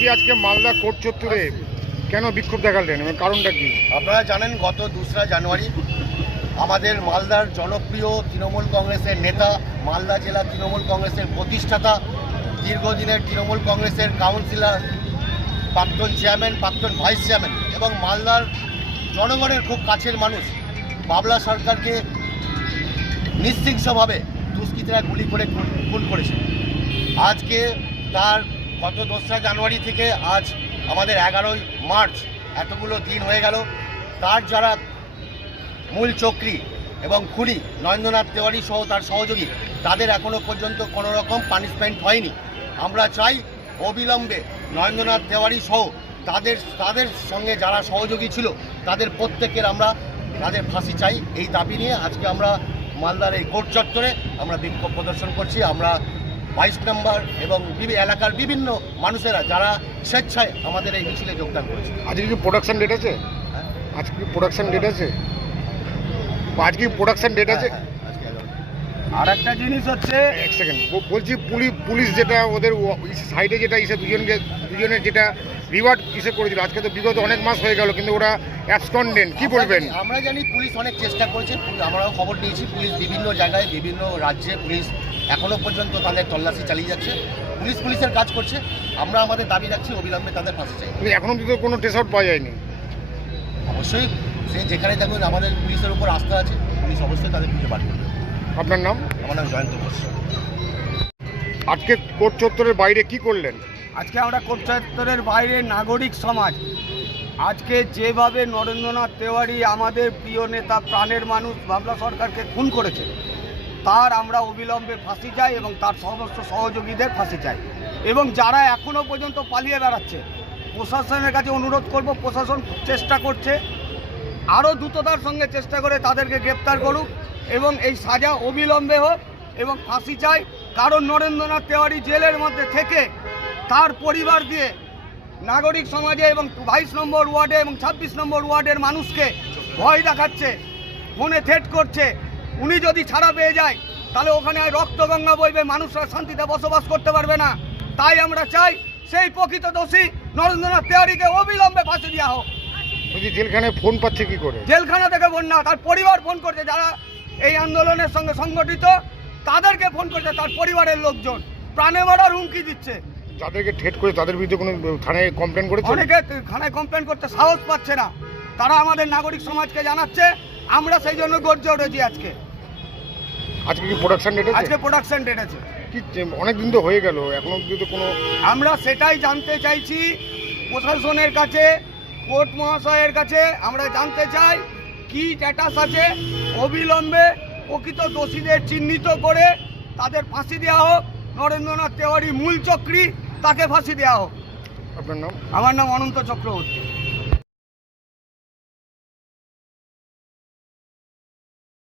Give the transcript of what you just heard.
Malda court চত্বরে কেন বিক্ষোভ দেখালেন? এবং কারণটা কি? আপনারা জানেন, গত দোসরা জানুয়ারি আমাদের মালদার জনপ্রিয় তৃণমূল কংগ্রেসের নেতা, মালদা জেলা তৃণমূল কংগ্রেসের প্রতিষ্ঠাতা, দীর্ঘদিনের তৃণমূল কংগ্রেসের কাউন্সিলর, প্রাক্তন চেয়ারম্যান, প্রাক্তন ভাইস চেয়ারম্যান এবং মালদার জনগণের খুব কাছের মানুষ, বাবলা সরকারকে নিশ্চিংসভাবে দুষ্কৃতীরা গুলি করে খুন করেছে। আজকে তার গত দোসরা জানুয়ারি থেকে আজ আমাদের এগারোই মার্চ এতগুলো দিন হয়ে গেল। তার যারা মূল চক্রী এবং খুনি নরেন্দ্রনাথ তেওয়ারি সহ তার সহযোগী, তাদের এখনও পর্যন্ত কোনো রকম পানিশমেন্ট হয়নি। আমরা চাই অবিলম্বে নরেন্দ্রনাথ তেওয়ারি সহ তাদের তাদের সঙ্গে যারা সহযোগী ছিল, তাদের প্রত্যেকের আমরা, তাদের ফাঁসি চাই। এই দাবি নিয়ে আজকে আমরা মালদার এই কোর্ট চত্বরে আমরা বিক্ষোভ প্রদর্শন করছি। আমরা বাইশ নম্বর এবং এলাকার বিভিন্ন মানুষেরা যারা স্বেচ্ছায় আমাদের এই মিছিলে যোগদান করেছে। আজকে কি প্রোডাকশন ডেট আছে? হ্যাঁ? আজকে কি প্রোডাকশন ডেট আছে? আজকে প্রোডাকশন ডেট আছে? হ্যাঁ, হ্যাঁ। আর একটা জিনিস হচ্ছে এক সেকেন্ড বলছি পুলিশ পুলিশ যেটা ওদের সাইডে যেটা ইসে দুজনকে দুজনের যেটা রিওয়ার্ড ইসে করেছিল। আজকে তো বিগত অনেক মাস হয়ে গেল কিন্তু ওরা অ্যাবসকন্ডেন্ট কি আমরা বলবেন? আমরা জানি পুলিশ অনেক চেষ্টা করেছে আমরাও খবর নিয়েছি পুলিশ বিভিন্ন জায়গায় বিভিন্ন রাজ্যে পুলিশ এখনও পর্যন্ত তাদের তল্লাশি চালিয়ে যাচ্ছে পুলিশ পুলিশের কাজ করছে। আমরা আমাদের দাবি রাখছি অবিলম্বে তাদের ফাঁসি চাই। কিন্তু এখনও কিন্তু কোনো টেস্ট আউট পাওয়া যায়নি। অবশ্যই সে যেখানে থাকুন আমাদের পুলিশের উপর আস্থা আছে পুলিশ অবশ্যই তাদের খুঁজে বার করবে। আপনার নাম? আমার নাম জয়ন্ত ঘোষ। আজকে কোর্ট চত্বরের বাইরে কি করলেন? আজকে আমরা কোটচত্বরের বাইরে নাগরিক সমাজ। আজকে যেভাবে নরেন্দ্রনাথ তেওয়ারি আমাদের প্রিয় নেতা প্রাণের মানুষ বাবলা সরকারকে খুন করেছে তার আমরা অবিলম্বে ফাঁসি চাই এবং তার সমস্ত সহযোগীদের ফাঁসি চাই। এবং যারা এখনও পর্যন্ত পালিয়ে বেড়াচ্ছে, প্রশাসনের কাছে অনুরোধ করব, প্রশাসন চেষ্টা করছে। আরও দ্রুততার সঙ্গে চেষ্টা করে তাদেরকে গ্রেপ্তার করুক এবং এই সাজা অবিলম্বে হোক এবং ফাঁসি চাই। কারণ নরেন্দ্রনাথ তেওয়ারি জেলের মধ্যে থেকে তার পরিবার দিয়ে নাগরিক সমাজে এবং বাইশ নম্বর ওয়ার্ডে এবং ছাব্বিশ নম্বর ওয়ার্ডের মানুষকে ভয় দেখাচ্ছে, ফোনে থ্রেট করছে। উনি যদি ছাড়া পেয়ে যায় তাহলে ওখানে রক্তগঙ্গা বইবে মানুষরা শান্তিতে বসবাস করতে পারবে না। তাই আমরা চাই সেই প্রকৃত দোষী নরেন্দ্রনাথ তেওয়ারিকে অবিলম্বে ফাঁসি দেওয়া হোক। জেলখানায় ফোন পাচ্ছে কি করে? জেলখানা থেকে ফোন না তার পরিবার ফোন করছে যারা এই আন্দোলনের সঙ্গে সংগঠিত তাদেরকে ফোন করছে তার পরিবারের লোকজন। প্রাণে মারার হুমকি দিচ্ছে। যাদেরকে ঠেট করে তাদের বিরুদ্ধে কোনো থানায় কমপ্লেন করেছে? অনেকে থানায় কমপ্লেন করতে সাহস পাচ্ছে না। তারা আমাদের নাগরিক সমাজকে জানাচ্ছে আমরা সেই জন্য গর্জে উঠেছি আজকে। আজকে কি প্রোডাকশন ডেট আছে? আজকে প্রোডাকশন ডেট আছে। কি অনেক দিন তো হয়ে গেল এখনও অব্দি তো কোনো আমরা সেটাই জানতে চাইছি প্রশাসনের কাছে কোর্ট মহাশয়ের কাছে। আমরা জানতে চাই কি স্ট্যাটাস আছে। অবিলম্বে প্রকৃত দোষীদের চিহ্নিত করে তাদের ফাঁসি দেওয়া হোক। নরেন্দ্রনাথ তেওয়ারি মূল চক্রী তাকে ফাঁসি দেওয়া হোক। আপনার নাম? আমার নাম অনন্ত চক্রবর্তী।